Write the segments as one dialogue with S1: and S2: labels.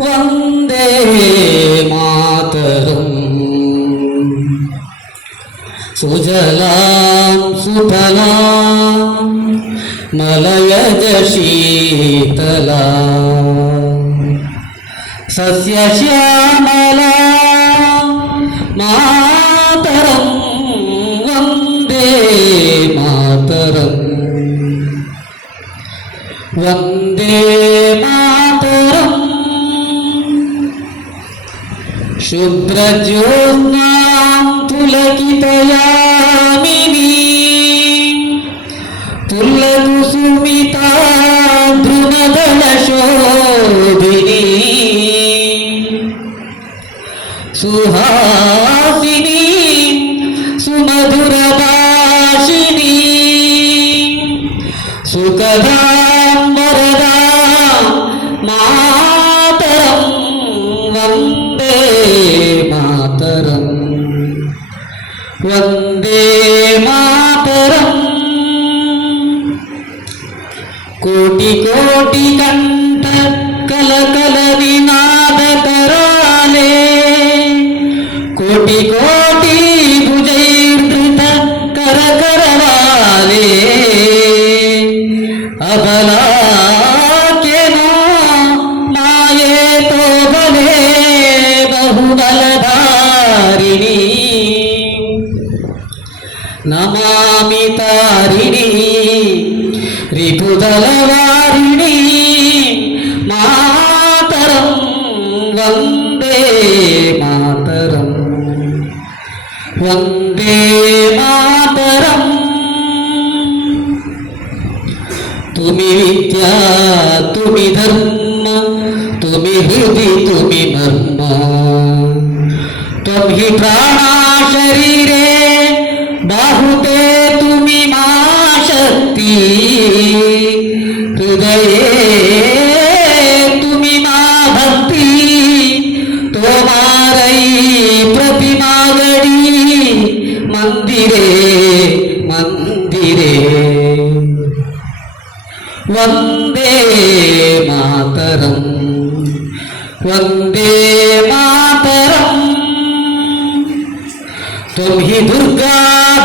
S1: വന്ദേ മാതരം. സുജലാം സുഫലാം മലയജ ശീതലാ वन्दे मातरम् शुभ्रज्योत्स्नां पुलकितयामिनी तुलकुसुमिता द्रुमदलशोभिनी सुहासिनी सुमधुरभाषिणी सुखदा വന്ദേ മാതരം. വന്ദേ മാതരം. കോടി കോടി കണ്ട കല നമാമി താരിണി രിപുതലവാരിണി മാതരം വന്ദേ മാതരം. വന്ദേ മാതരം. തുമി വിദ്യ തുമി ധർമ്മ തുമി ഹൃദി തുമി മർമ്മ ത്വം ഹി പ്രാണ ശരീരേ बाहुते तुम्हें माशक्ति शक्ती। तुम्हें तुम्ही मा भक्ति। तो मारई प्रतिमागडी मंदिरे मंदिरे वंदे मातरम। वंदे मातरम। तुम्ही दुर्गा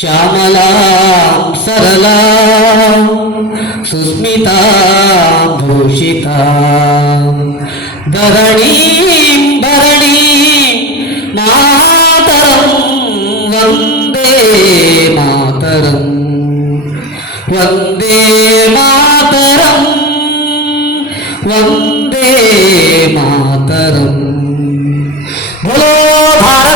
S1: श्यामला, सरला, सुस्मिता, भूषिता। धरणी, भरणी, मातरं वंदे मातरं। वंदे मातरं वंदे मातरं। भोलो भारत